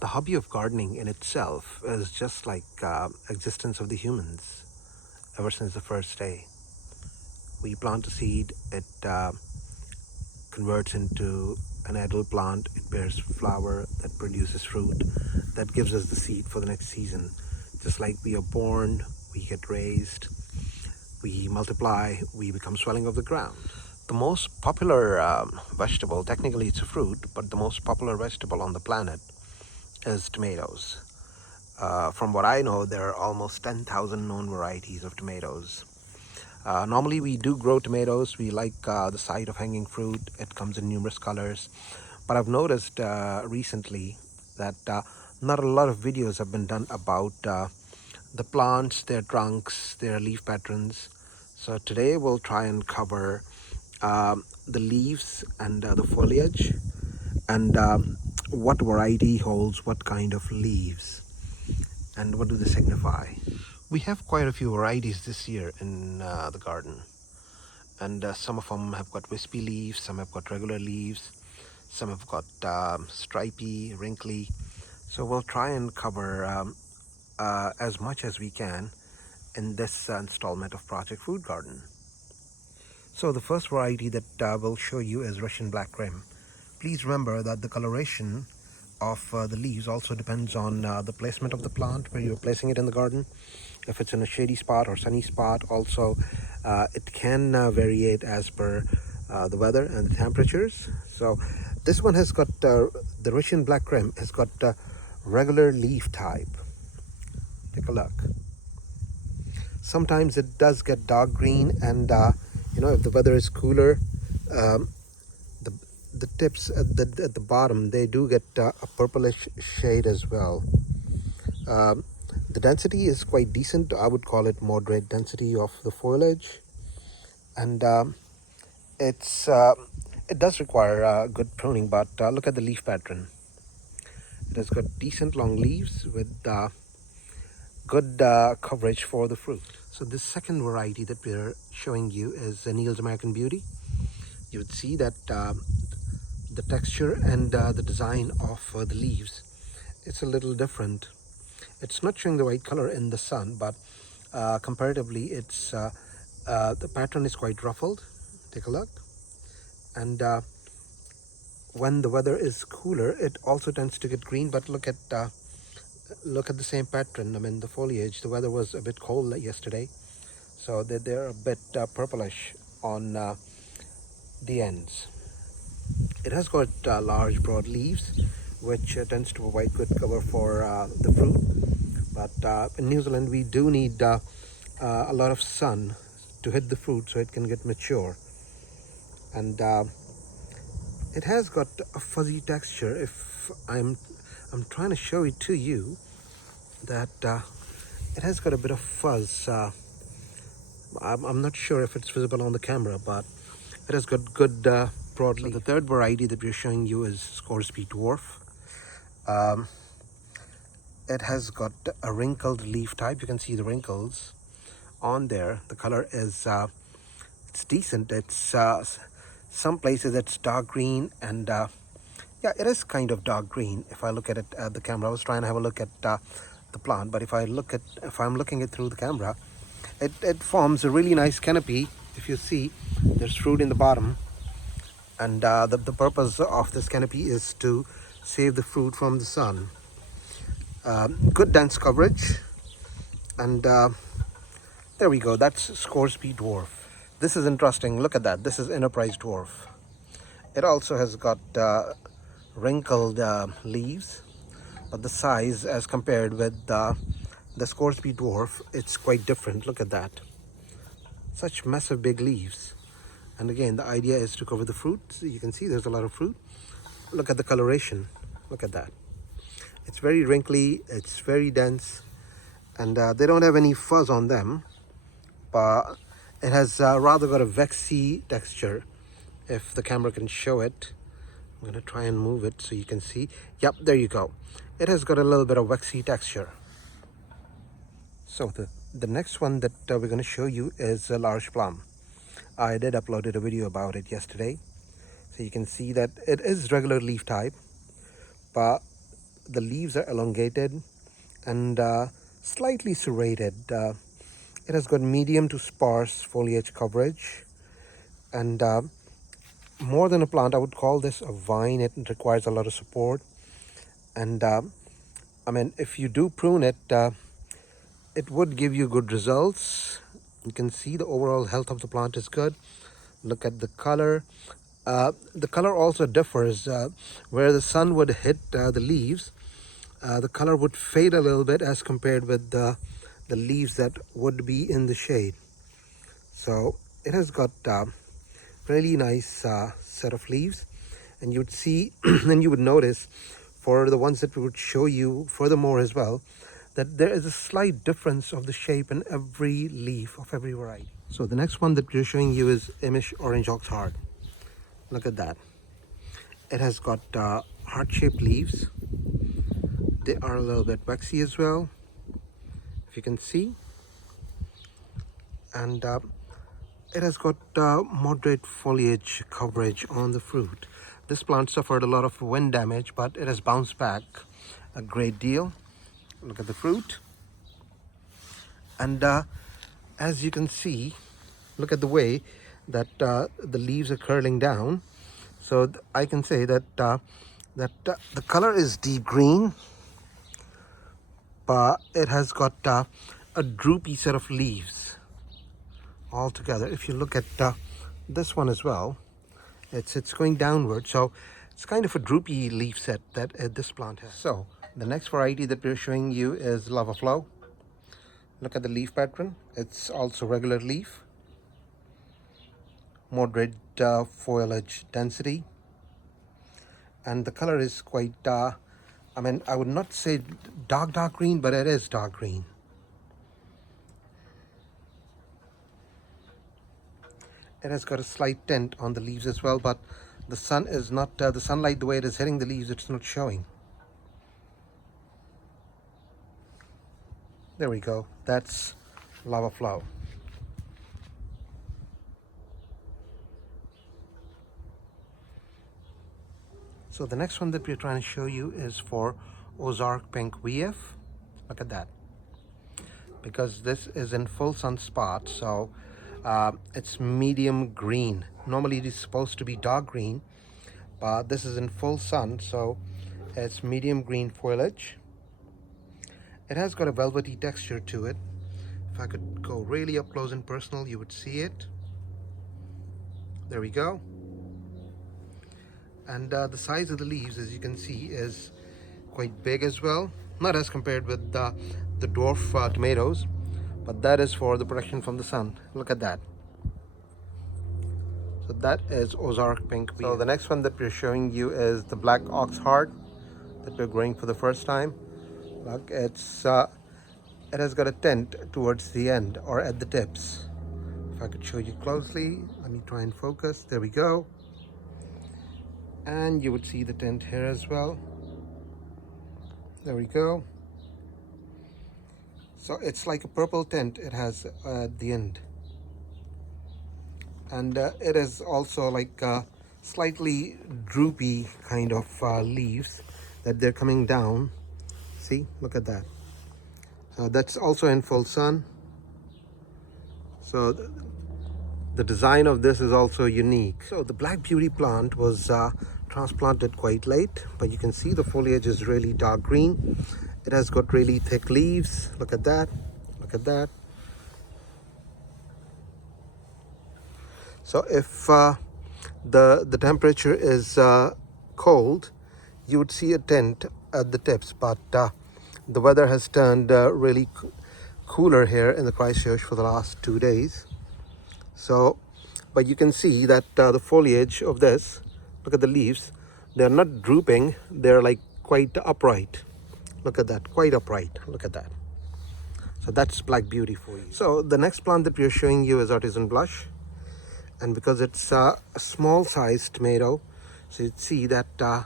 The hobby of gardening in itself is just like existence of the humans ever since the first day. We plant a seed, it converts into an adult plant, it bears flower that produces fruit, that gives us the seed for the next season. Just like we are born, we get raised, we multiply, we become swelling of the ground. The most popular vegetable, technically it's a fruit, but the most popular vegetable on the planet is tomatoes. From what I know, there are almost 10,000 known varieties of tomatoes. Normally we do grow tomatoes. We like the sight of hanging fruit. It comes in numerous colors. But I've noticed recently that not a lot of videos have been done about the plants, their trunks, their leaf patterns. So today we'll try and cover the leaves and the foliage, and what variety holds what kind of leaves and what do they signify. We have quite a few varieties this year in the garden, and some of them have got wispy leaves, some have got regular leaves, some have got stripy, wrinkly. So we'll try and cover as much as we can in this installment of Project Food Garden. So the first variety that we'll show you is Russian black rim. Please remember that the coloration of the leaves also depends on the placement of the plant, where you're placing it in the garden. If it's in a shady spot or sunny spot, also it can variate as per the weather and the temperatures. So this one has got, the Russian black rim has got regular leaf type. Take a look. Sometimes it does get dark green, and if the weather is cooler, um, the tips at the bottom, they do get a purplish shade as well. The density is quite decent. I would call it moderate density of the foliage, and it does require good pruning. But look at the leaf pattern. It has got decent long leaves with good coverage for the fruit. So this second variety that we're showing you is Neil's American Beauty. You would see that the texture and the design of the leaves, it's a little different. It's not showing the white color in the sun, but comparatively it's the pattern is quite ruffled. Take a look. And when the weather is cooler, it also tends to get green. But look at the same pattern. I mean, the foliage, the weather was a bit cold yesterday, so they're a bit purplish on the ends. It has got large broad leaves, which tends to provide good cover for the fruit. But in New Zealand we do need a lot of sun to hit the fruit so it can get mature. And it has got a fuzzy texture. If I'm trying to show it to you, that it has got a bit of fuzz. I'm not sure if it's visible on the camera, but it has got good broad leaf. So the third variety that we're showing you is Scoresby Dwarf. It has got a wrinkled leaf type. You can see the wrinkles on there. The color is it's decent. It's some places it's dark green, and yeah, it is kind of dark green. If I look at it at the camera, I was trying to have a look at the plant, but if I'm looking it through the camera, it forms a really nice canopy. If you see, there's fruit in the bottom, and the purpose of this canopy is to save the fruit from the sun. Good dense coverage, and there we go. That's Scoresby Dwarf. This is interesting. Look at that. This is Enterprise Dwarf. It also has got wrinkled leaves, but the size as compared with the Scoresby Dwarf, it's quite different. Look at that. Such massive big leaves. And again, the idea is to cover the fruit. So you can see there's a lot of fruit. Look at the coloration. Look at that. It's very wrinkly, it's very dense, and they don't have any fuzz on them, but it has rather got a waxy texture. If the camera can show it, I'm going to try and move it so you can see. Yep, there you go. It has got a little bit of waxy texture. So the next one that we're going to show you is a large plum. I did uploaded a video about it yesterday, so you can see that it is regular leaf type, but the leaves are elongated and slightly serrated. It has got medium to sparse foliage coverage, and more than a plant, I would call this a vine. It requires a lot of support, and I mean, if you do prune it, it would give you good results. You can see the overall health of the plant is good. Look at the color. The color also differs. Where the sun would hit the leaves, the color would fade a little bit as compared with the leaves that would be in the shade. So it has got really nice set of leaves, and you would see and you would notice for the ones that we would show you furthermore as well, that there is a slight difference of the shape in every leaf of every variety. So the next one that we're showing you is Amish Orange Oxheart. Look at that. It has got heart-shaped leaves. They are a little bit waxy as well, if you can see, and it has got moderate foliage coverage on the fruit. This plant suffered a lot of wind damage, but it has bounced back a great deal. Look at the fruit, and as you can see, look at the way that the leaves are curling down. So I can say that the color is deep green, but it has got a droopy set of leaves all together. If you look at this one as well, it's going downward, so it's kind of a droopy leaf set that this plant has. So the next variety that we're showing you is Lava Flow. Look at the leaf pattern. It's also regular leaf, moderate foliage density, and the color is quite I mean, I would not say dark green, but it is dark green. It has got a slight tint on the leaves as well, but the sun is not the sunlight, the way it is hitting the leaves, it's not showing. There we go. That's Lava Flow. So the next one that we're trying to show you is for Ozark Pink VF. Look at that. Because this is in full sun spot, so it's medium green. Normally it is supposed to be dark green, but this is in full sun, so it's medium green foliage. It has got a velvety texture to it. If I could go really up close and personal, you would see it. There we go. And the size of the leaves, as you can see, is quite big as well. Not as compared with the dwarf tomatoes, but that is for the protection from the sun. Look at that. So that is Ozark Pink. So the next one that we're showing you is the Black Ox Heart that we're growing for the first time. Look, it has got a tint towards the end or at the tips. If I could show you closely, let me try and focus. There we go. And you would see the tint here as well. There we go. So it's like a purple tint it has at the end, and it is also like slightly droopy kind of leaves that they're coming down. See, look at that. So that's also in full sun. So the design of this is also unique. So the Black Beauty plant was transplanted quite late, but you can see the foliage is really dark green. It has got really thick leaves. Look at that. Look at that. So if the temperature is cold, you would see a tint at the tips, but the weather has turned really cooler here in the Christchurch for the last 2 days. So, but you can see that the foliage of this, look at the leaves, they're not drooping, they're like quite upright. Look at that, quite upright. Look at that. So that's Black Beauty for you. So the next plant that we're showing you is Artisan Blush, and because it's a small sized tomato, so you'd see that the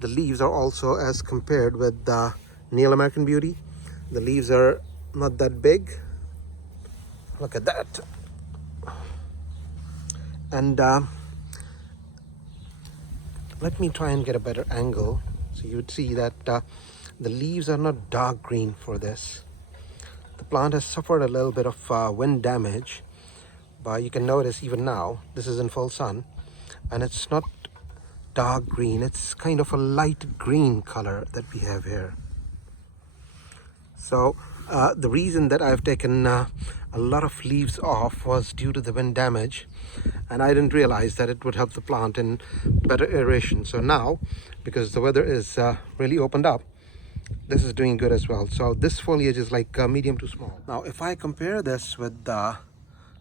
leaves are also, as compared with the Neil American Beauty, the leaves are not that big. Look at that. And let me try and get a better angle, so you would see that The leaves are not dark green for this. The plant has suffered a little bit of wind damage, but you can notice even now, this is in full sun, and it's not dark green, it's kind of a light green color that we have here. So the reason that I've taken a lot of leaves off was due to the wind damage, and I didn't realize that it would help the plant in better aeration. So now, because the weather is really opened up, this is doing good as well. So this foliage is like medium to small. Now if I compare this with the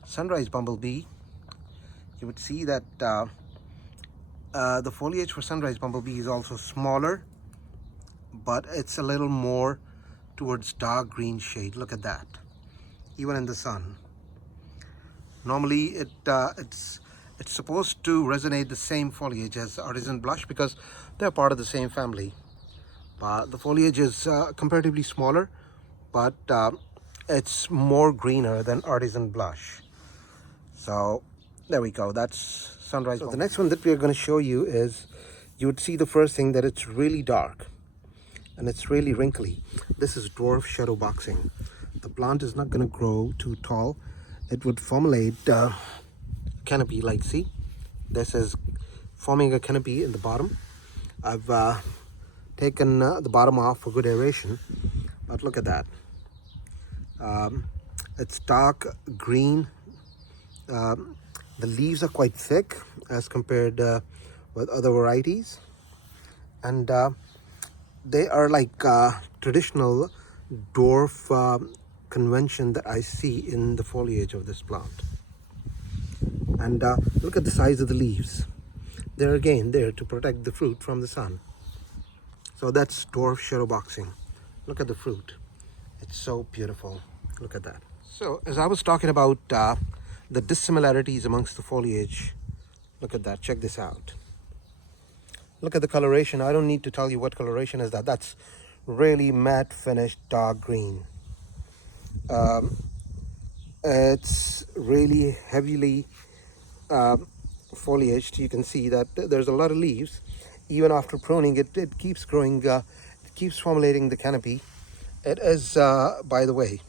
sunrise bumblebee, you would see that the foliage for sunrise bumblebee is also smaller, but it's a little more towards dark green shade. Look at that, even in the sun. Normally it's supposed to resonate the same foliage as artisan blush because they're part of the same family. The foliage is comparatively smaller, but it's more greener than artisan blush. So there we go, that's sunrise. So the next one that we're going to show you is, you would see the first thing that it's really dark and it's really wrinkly. This is dwarf shadow boxing. The plant is not going to grow too tall. It would formulate canopy, like see, this is forming a canopy in the bottom. I've taken the bottom off for good aeration, but look at that. It's dark green. The leaves are quite thick as compared with other varieties, and they are like traditional dwarf convention that I see in the foliage of this plant. And look at the size of the leaves. They're again there to protect the fruit from the sun. So that's dwarf shadow boxing. Look at the fruit. It's so beautiful. Look at that. So as I was talking about the dissimilarities amongst the foliage, look at that. Check this out. Look at the coloration. I don't need to tell you what coloration is that. That's really matte finished dark green. It's really heavily foliaged. You can see that there's a lot of leaves. Even after pruning, it keeps growing, it keeps formulating the canopy. It is, by the way,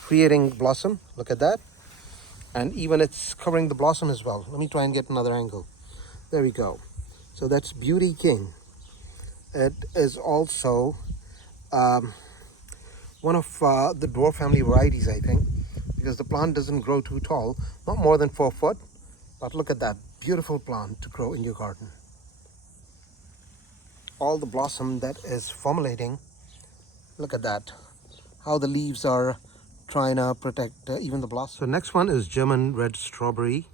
creating blossom. Look at that. And even it's covering the blossom as well. Let me try and get another angle. There we go. So that's Beauty King. It is also one of the dwarf family varieties, I think, because the plant doesn't grow too tall, not more than 4 foot. But look at that beautiful plant to grow in your garden. All the blossom that is formulating, look at that, how the leaves are trying to protect even the blossom. So next one is German red strawberry,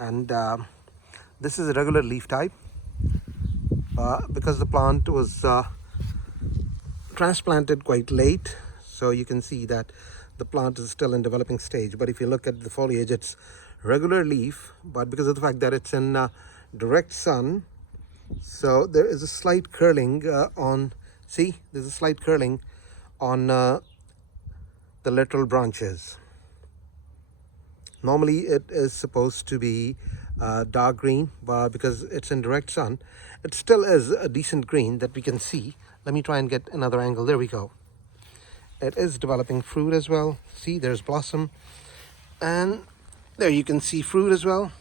and this is a regular leaf type because the plant was transplanted quite late, so you can see that the plant is still in developing stage. But if you look at the foliage, it's regular leaf, but because of the fact that it's in direct sun, so there is a slight curling on, see, there's a slight curling on the lateral branches. Normally it is supposed to be dark green, but because it's in direct sun, it still is a decent green that we can see. Let me try and get another angle. There we go. It is developing fruit as well. See, there's blossom, and there you can see fruit as well,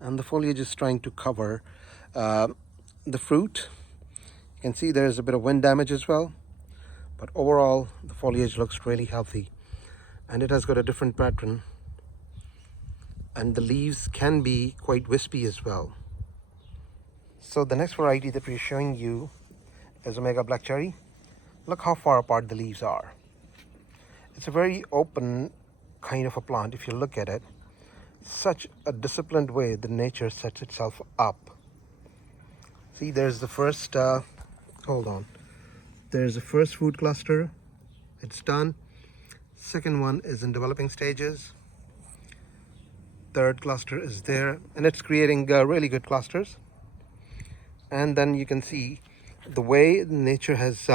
and the foliage is trying to cover the fruit. You can see there's a bit of wind damage as well, but overall the foliage looks really healthy, and it has got a different pattern, and the leaves can be quite wispy as well. So the next variety that we're showing you is Omega Black Cherry. Look how far apart the leaves are. It's a very open kind of a plant. If you look at it, such a disciplined way the nature sets itself up. See, there's the first hold on, there's the first fruit cluster. It's done. Second one is in developing stages. Third cluster is there, and it's creating really good clusters. And then you can see the way nature has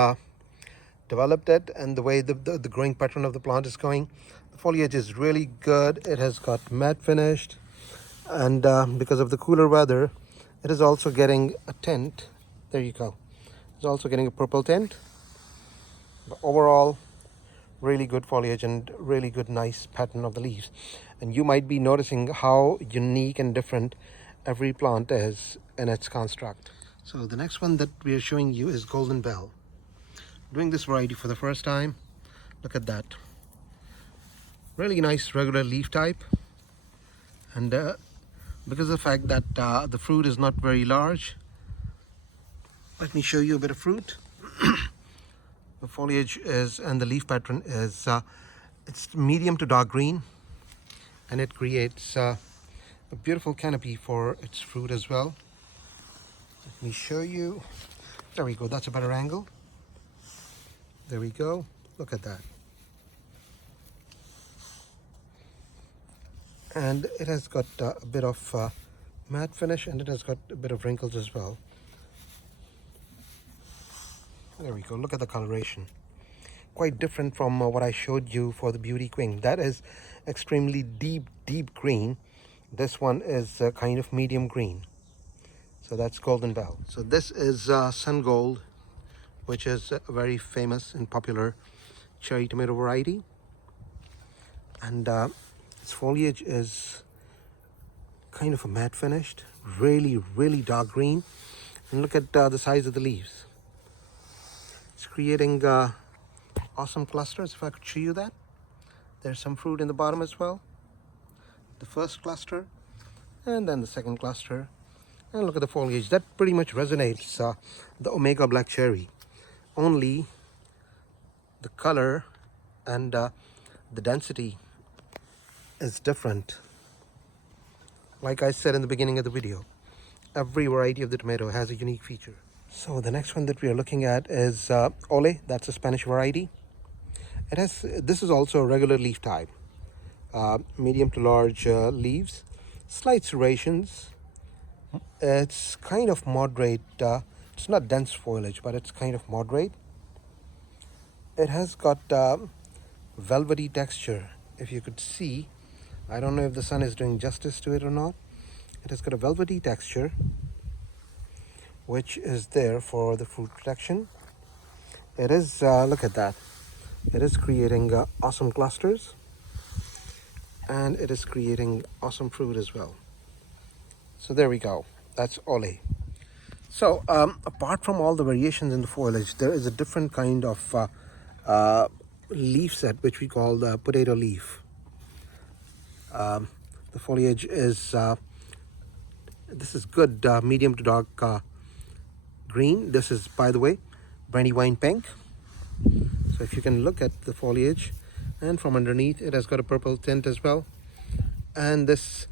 developed it, and the way the growing pattern of the plant is going. The foliage is really good. It has got matte finished, and because of the cooler weather, it is also getting a tint. There you go. is also getting a purple tint. But overall, really good foliage and really good nice pattern of the leaves. And you might be noticing how unique and different every plant is in its construct. So the next one that we are showing you is Golden Bell. Doing this variety for the first time. Look at that. Really nice regular leaf type. And because of the fact that the fruit is not very large, let me show you a bit of fruit. The foliage is, and the leaf pattern is, it's medium to dark green, and it creates a beautiful canopy for its fruit as well. Let me show you. There we go. That's a better angle. There we go. Look at that. And it has got a bit of matte finish, and it has got a bit of wrinkles as well. There we go. Look at the coloration. Quite different from what I showed you for the Beauty Queen. That is extremely deep green. This one is kind of medium green. So that's Golden Bell. So this is Sun Gold, which is a very famous and popular cherry tomato variety. And its foliage is kind of a matte finished, really dark green. And look at the size of the leaves. It's creating awesome clusters. If I could show you that. There's some fruit in the bottom as well. The first cluster, and then the second cluster. And look at the foliage. That pretty much resonates the Omega Black Cherry. Only the color and the density is different. Like I said in the beginning of the video, every variety of the tomato has a unique feature. So the next one that we are looking at is Ole. That's a Spanish variety. It has, this is also a regular leaf type. Medium to large leaves, slight serrations. It's kind of moderate. It's not dense foliage, but it's kind of moderate. It has got velvety texture. If you could see, I don't know if the sun is doing justice to it or not. It has got a velvety texture, which is there for the fruit protection. It is, look at that. It is creating awesome clusters, and it is creating awesome fruit as well. So there we go. That's Ole. So apart from all the variations in the foliage, there is a different kind of leaf set, which we call the potato leaf. The foliage is, this is good medium to dark green. This is, by the way, brandywine pink. So if you can look at the foliage, and from underneath it has got a purple tint as well. And this,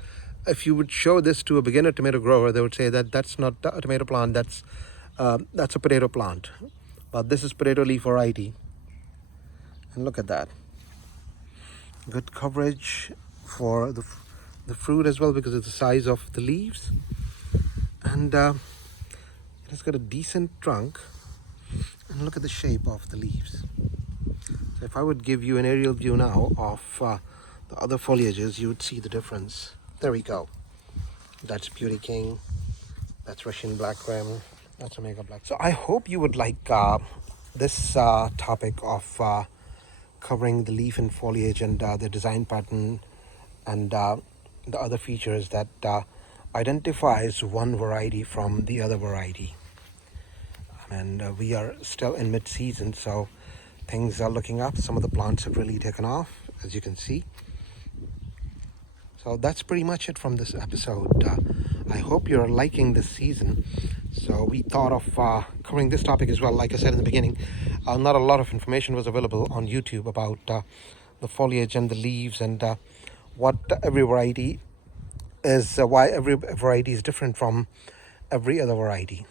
if you would show this to a beginner tomato grower, they would say that that's not a tomato plant, that's a potato plant. But this is potato leaf variety. And look at that. Good coverage for the fruit as well, because of the size of the leaves. And it has got a decent trunk. And look at the shape of the leaves. So if I would give you an aerial view now of the other foliages, you would see the difference. There we go. That's Beauty King. That's Russian Black Rim. That's Omega Black. So I hope you would like this topic of covering the leaf and foliage and the design pattern and the other features that identifies one variety from the other variety. And we are still in mid-season, so things are looking up. Some of the plants have really taken off, as you can see. So that's pretty much it from this episode. I hope you're liking this season. So we thought of covering this topic as well. Like I said in the beginning, not a lot of information was available on YouTube about the foliage and the leaves and what every variety is, why every variety is different from every other variety.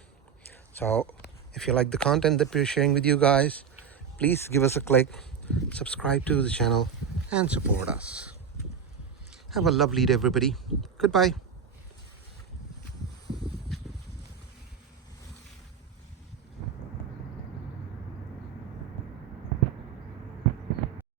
So if you like the content that we're sharing with you guys, please give us a click, subscribe to the channel, and support us. Have a lovely day, everybody. Goodbye.